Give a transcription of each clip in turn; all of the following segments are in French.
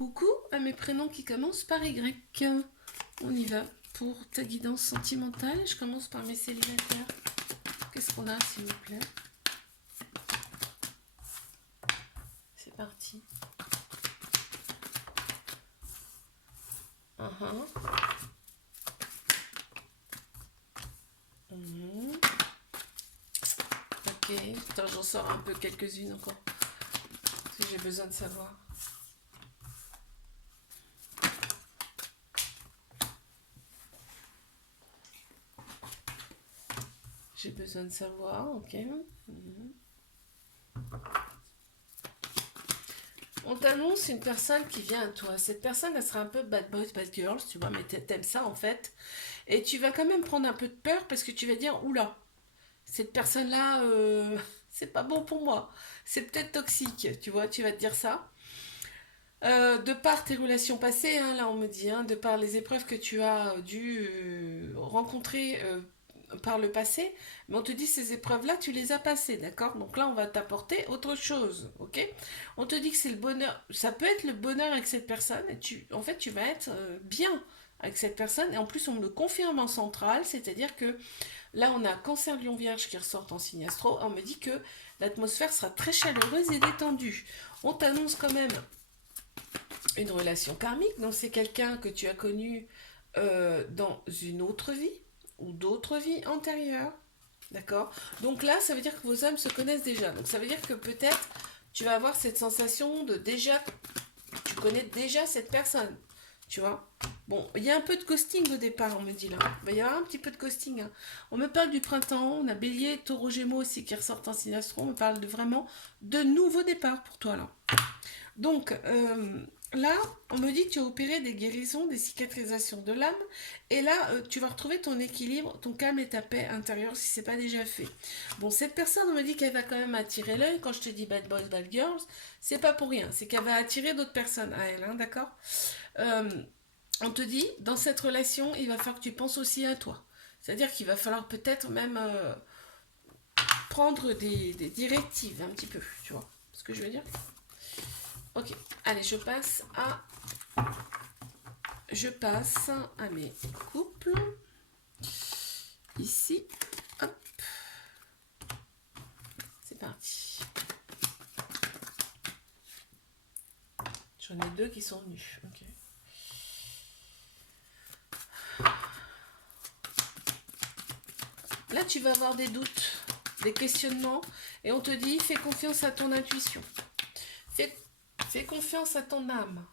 Coucou à mes prénoms qui commencent par Y. On y va pour ta guidance sentimentale. Je commence par mes célibataires. Qu'est-ce qu'on a, s'il vous plaît? C'est parti. Mhm. Ok. Attends, j'en sors un peu quelques-unes encore. Parce que j'ai besoin de savoir. J'ai besoin de savoir, ok. On t'annonce une personne qui vient à toi. Cette personne, elle sera un peu bad boys, bad girls, tu vois, mais t'aimes ça en fait. Et tu vas quand même prendre un peu de peur parce que tu vas dire, oula, cette personne-là, c'est pas bon pour moi. C'est peut-être toxique, tu vois, tu vas te dire ça. De par tes relations passées, hein, là on me dit, hein, de par les épreuves que tu as dû rencontrer par le passé, mais on te dit ces épreuves-là, tu les as passées, d'accord? Donc là on va t'apporter autre chose, ok? On te dit que c'est le bonheur, ça peut être le bonheur avec cette personne, et en fait tu vas être bien avec cette personne, et en plus on me le confirme en centrale, c'est-à-dire que là on a Cancer Lion Vierge qui ressortent en signe astro, on me dit que l'atmosphère sera très chaleureuse et détendue. On t'annonce quand même une relation karmique, donc c'est quelqu'un que tu as connu dans une autre vie ou d'autres vies antérieures. D'accord? Donc là, ça veut dire que vos âmes se connaissent déjà. Donc ça veut dire que peut-être tu vas avoir cette sensation de déjà, tu connais déjà cette personne. Tu vois? Bon, il y a un peu de ghosting au départ, on me dit là. Il va y avoir un petit peu de ghosting, hein. On me parle du printemps, on a Bélier, Taureau, Gémeaux aussi qui ressortent en signe astro. On me parle de vraiment de nouveaux départs pour toi là. Donc là, on me dit que tu as opéré des guérisons, des cicatrisations de l'âme, et là, tu vas retrouver ton équilibre, ton calme et ta paix intérieure si c'est pas déjà fait. Bon, cette personne, on me dit qu'elle va quand même attirer l'œil. Quand je te dis bad boys, bad girls, c'est pas pour rien. C'est qu'elle va attirer d'autres personnes à elle, hein, d'accord? Euh, on te dit, dans cette relation, il va falloir que tu penses aussi à toi. C'est-à-dire qu'il va falloir peut-être même prendre des directives un petit peu, tu vois ce que je veux dire? Ok, allez, je passe à mes couples. Ici, hop, c'est parti. J'en ai deux qui sont venus. Ok. Là, tu vas avoir des doutes, des questionnements, et on te dit, fais confiance à ton intuition. Fais, fais confiance à ton âme.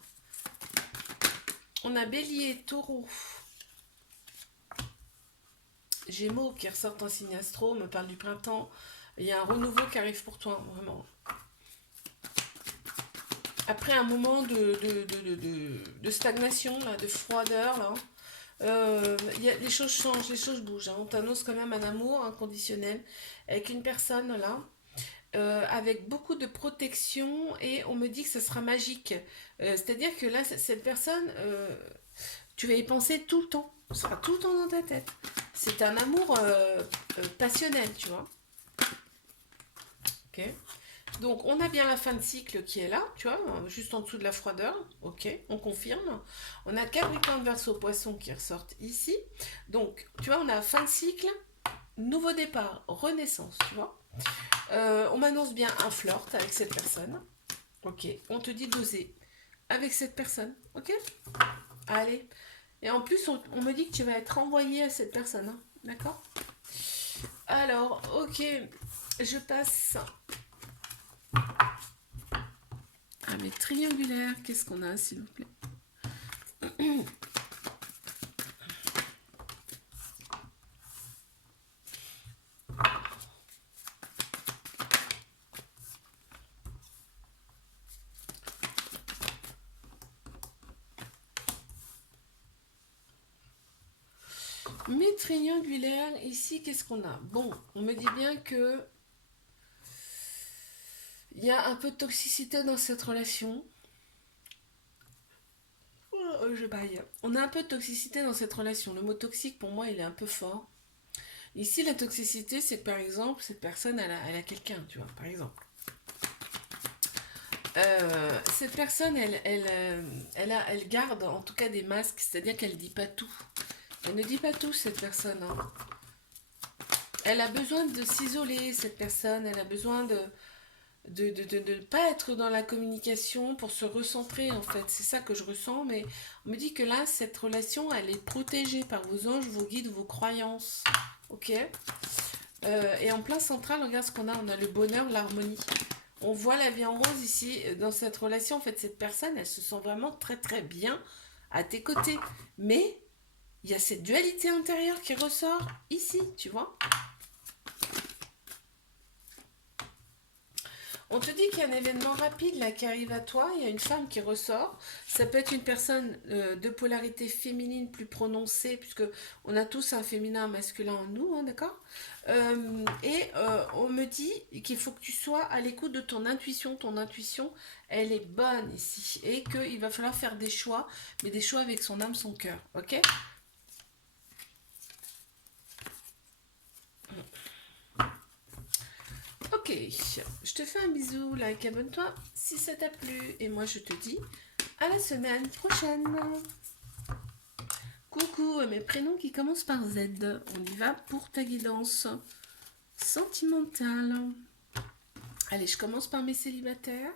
On a Bélier, Taureau, Gémeaux qui ressortent en signe astro, on me parle du printemps. Il y a un renouveau qui arrive pour toi, vraiment. Après un moment de stagnation, là, de froideur, là, les choses changent, les choses bougent, hein. On t'annonce quand même un amour inconditionnel avec une personne, là, avec beaucoup de protection, et on me dit que ça sera magique. C'est-à-dire que là, cette personne, tu vas y penser tout le temps. Ce sera tout le temps dans ta tête. C'est un amour passionnel, tu vois. Ok. Donc, on a bien la fin de cycle qui est là, tu vois, juste en dessous de la froideur. Ok, on confirme. On a Capricorne, Verseau, Poisson qui ressortent ici. Donc, tu vois, on a fin de cycle, nouveau départ, renaissance, tu vois. On m'annonce bien un flirt avec cette personne. Ok, on te dit d'oser avec cette personne. Ok. Allez. Et en plus, on me dit que tu vas être envoyé à cette personne, hein. D'accord. Alors, ok, je passe à mes triangulaires. Qu'est-ce qu'on a, s'il vous plaît? Mes triangulaires, ici, qu'est-ce qu'on a? Bon, on me dit bien que il y a un peu de toxicité dans cette relation. Je baille. On a un peu de toxicité dans cette relation. Le mot toxique, pour moi, il est un peu fort. Ici, la toxicité, c'est que par exemple, cette personne, elle a quelqu'un, tu vois, par exemple. Cette personne, elle garde en tout cas des masques, c'est-à-dire qu'elle dit pas tout. Elle ne dit pas tout, cette personne, hein. Elle a besoin de s'isoler, cette personne. Elle a besoin de ne pas être dans la communication pour se recentrer, en fait. C'est ça que je ressens, mais on me dit que là, cette relation, elle est protégée par vos anges, vos guides, vos croyances. Ok. Et en plein central, regarde ce qu'on a. On a le bonheur, l'harmonie. On voit la vie en rose ici, dans cette relation. En fait, cette personne, elle se sent vraiment très très bien à tes côtés. Mais il y a cette dualité intérieure qui ressort ici, tu vois. On te dit qu'il y a un événement rapide là qui arrive à toi, il y a une femme qui ressort. Ça peut être une personne de polarité féminine plus prononcée, puisque on a tous un féminin, un masculin en nous, hein, d'accord. On me dit qu'il faut que tu sois à l'écoute de ton intuition. Ton intuition, elle est bonne ici. Et qu'il va falloir faire des choix, mais des choix avec son âme, son cœur, ok. Ok, je te fais un bisou, like, abonne-toi si ça t'a plu. Et moi, je te dis à la semaine prochaine. Coucou, mes prénoms qui commencent par Z. On y va pour ta guidance sentimentale. Allez, je commence par mes célibataires.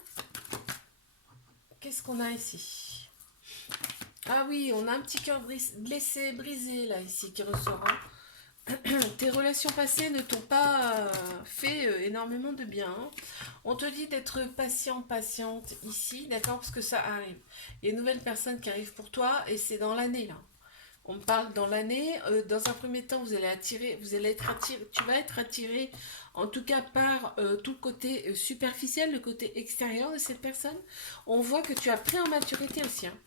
Qu'est-ce qu'on a ici? Ah oui, on a un petit cœur blessé, brisé là, ici, qui ressort, hein. Tes relations passées ne t'ont pas fait énormément de bien, hein. On te dit d'être patient, patiente ici, d'accord, parce que ça arrive. Il y a une nouvelle personne qui arrive pour toi et c'est dans l'année là. On me parle dans l'année. Dans un premier temps, vous allez être attiré, tu vas être attiré, en tout cas par tout le côté superficiel, le côté extérieur de cette personne. On voit que tu as pris en maturité aussi, hein.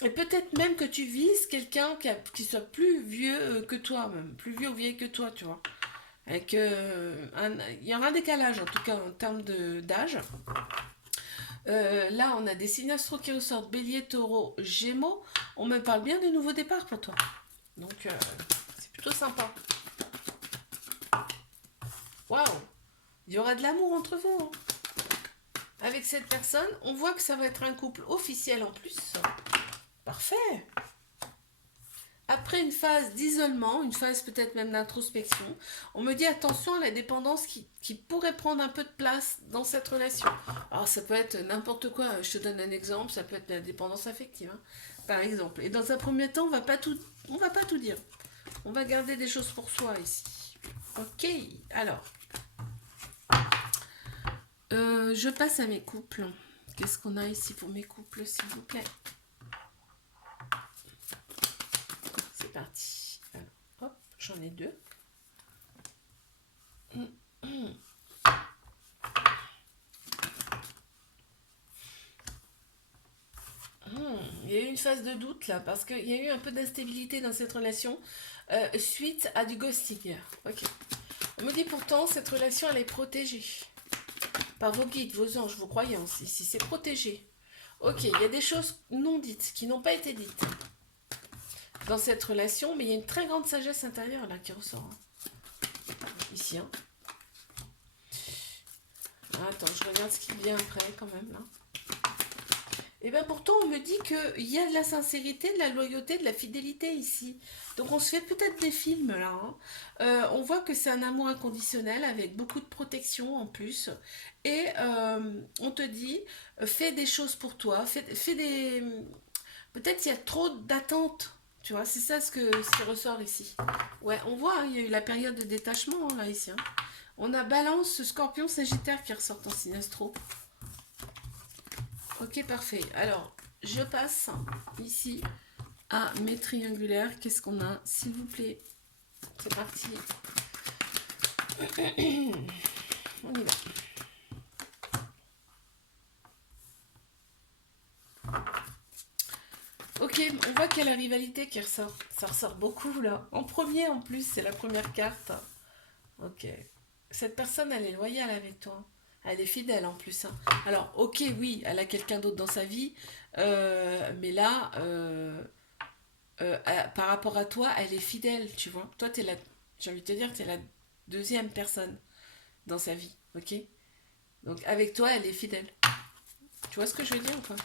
Et peut-être même que tu vises quelqu'un qui soit plus vieux que toi, même plus vieux ou vieille que toi, tu vois. Avec, il y aura un décalage en tout cas en termes d'âge. Là, on a des signes astro qui ressortent, Bélier, Taureau, Gémeaux. On me parle bien de nouveau départ pour toi. Donc, c'est plutôt sympa. Waouh! Il y aura de l'amour entre vous, hein. Avec cette personne, on voit que ça va être un couple officiel en plus. Parfait! Après une phase d'isolement, une phase peut-être même d'introspection, on me dit attention à la dépendance qui pourrait prendre un peu de place dans cette relation. Alors ça peut être n'importe quoi, je te donne un exemple, ça peut être la dépendance affective, hein, par exemple. Et dans un premier temps, on va pas tout dire. On va garder des choses pour soi ici. Ok, alors, je passe à mes couples. Qu'est-ce qu'on a ici pour mes couples, s'il vous plaît? C'est parti. Alors, hop, j'en ai deux. Il y a eu une phase de doute là, parce qu'il y a eu un peu d'instabilité dans cette relation suite à du ghosting. Ok. On me dit pourtant, cette relation elle est protégée par vos guides, vos anges, vos croyances. Ici, c'est protégé. Ok, il y a des choses non dites, qui n'ont pas été dites dans cette relation, mais il y a une très grande sagesse intérieure là qui ressort, hein. Ici, hein. Attends, je regarde ce qui vient après quand même là. Et bien pourtant, on me dit qu'il y a de la sincérité, de la loyauté, de la fidélité ici. Donc on se fait peut-être des films là, hein. On voit que c'est un amour inconditionnel avec beaucoup de protection en plus. Et on te dit, fais des choses pour toi, fais des... Peut-être il y a trop d'attentes, tu vois, c'est ça ce qui ressort ici. Ouais, on voit, hein, il y a eu la période de détachement hein, là ici, hein. On a Balance, Scorpion, Sagittaire qui ressortent en signe astro. Ok, parfait. Alors, je passe ici à mes triangulaires. Qu'est-ce qu'on a, s'il vous plaît? C'est parti. On y va. Ok, on voit qu'il y a la rivalité qui ressort. Ça ressort beaucoup là. En premier en plus, c'est la première carte. Ok. Cette personne, elle est loyale avec toi. Elle est fidèle en plus, hein. Alors, ok, oui, elle a quelqu'un d'autre dans sa vie. Mais là, par rapport à toi, elle est fidèle, tu vois. Toi, j'ai envie de te dire, t'es la deuxième personne dans sa vie, ok? Donc avec toi, elle est fidèle. Tu vois ce que je veux dire ou pas?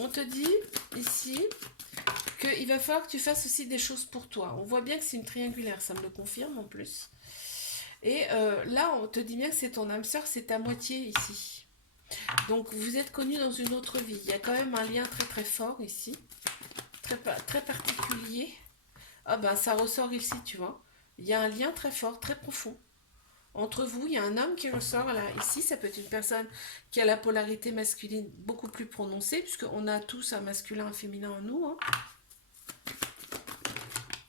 On te dit ici qu'il va falloir que tu fasses aussi des choses pour toi. On voit bien que c'est une triangulaire, ça me le confirme en plus. Et là, on te dit bien que c'est ton âme sœur, c'est ta moitié ici. Donc vous êtes connus dans une autre vie. Il y a quand même un lien très très fort ici, très particulier. Ah ben ça ressort ici, tu vois. Il y a un lien très fort, très profond. Entre vous, il y a un homme qui ressort là. Ici, ça peut être une personne qui a la polarité masculine beaucoup plus prononcée, puisqu'on a tous un masculin, un féminin en nous. Hein.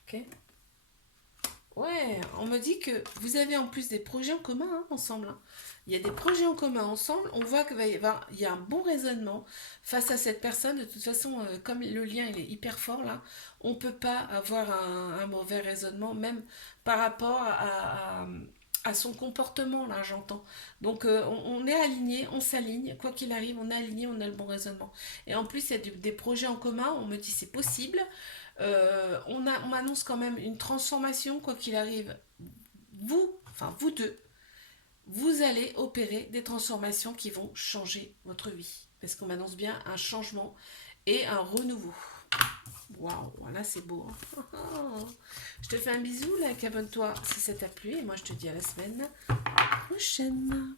Ok. Ouais, on me dit que vous avez en plus des projets en commun hein, ensemble. Hein. Il y a des projets en commun ensemble. On voit qu'il y a un bon raisonnement face à cette personne. De toute façon, comme le lien il est hyper fort là, on ne peut pas avoir un mauvais raisonnement, même par rapport à son comportement là, j'entends. Donc on est aligné, on s'aligne. Quoi qu'il arrive, on est aligné, on a le bon raisonnement. Et en plus, il y a des projets en commun. On me dit c'est possible. On m'annonce quand même une transformation, quoi qu'il arrive. Vous deux, vous allez opérer des transformations qui vont changer votre vie. Parce qu'on m'annonce bien un changement et un renouveau. Waouh, voilà, c'est beau. Hein. Je te fais un bisou, like, abonne-toi si ça t'a plu. Et moi, je te dis à la semaine prochaine.